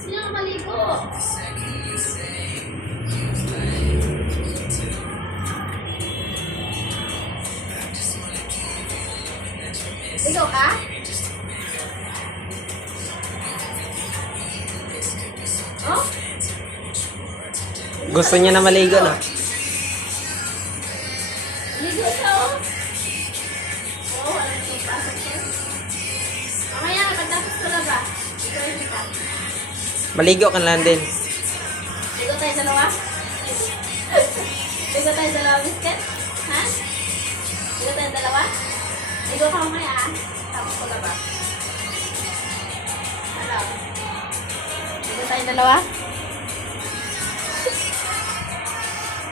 Sino ang maligo? Ikaw ka? Oh? Gusto niya na maligo, no? Ligo siya, oh. Oo, wala na itong pasok ko. Mamaya, pagtapos ko na ba? Ikaw yung kita. Maligo ka lang din. Ligo tayo dalawa? Ligo tayo dalawa, biscuit? Ha? Ligo tayo dalawa? Ligo ka mamaya, ah. Tapos ko na ba? Ano? Ligo tayo dalawa?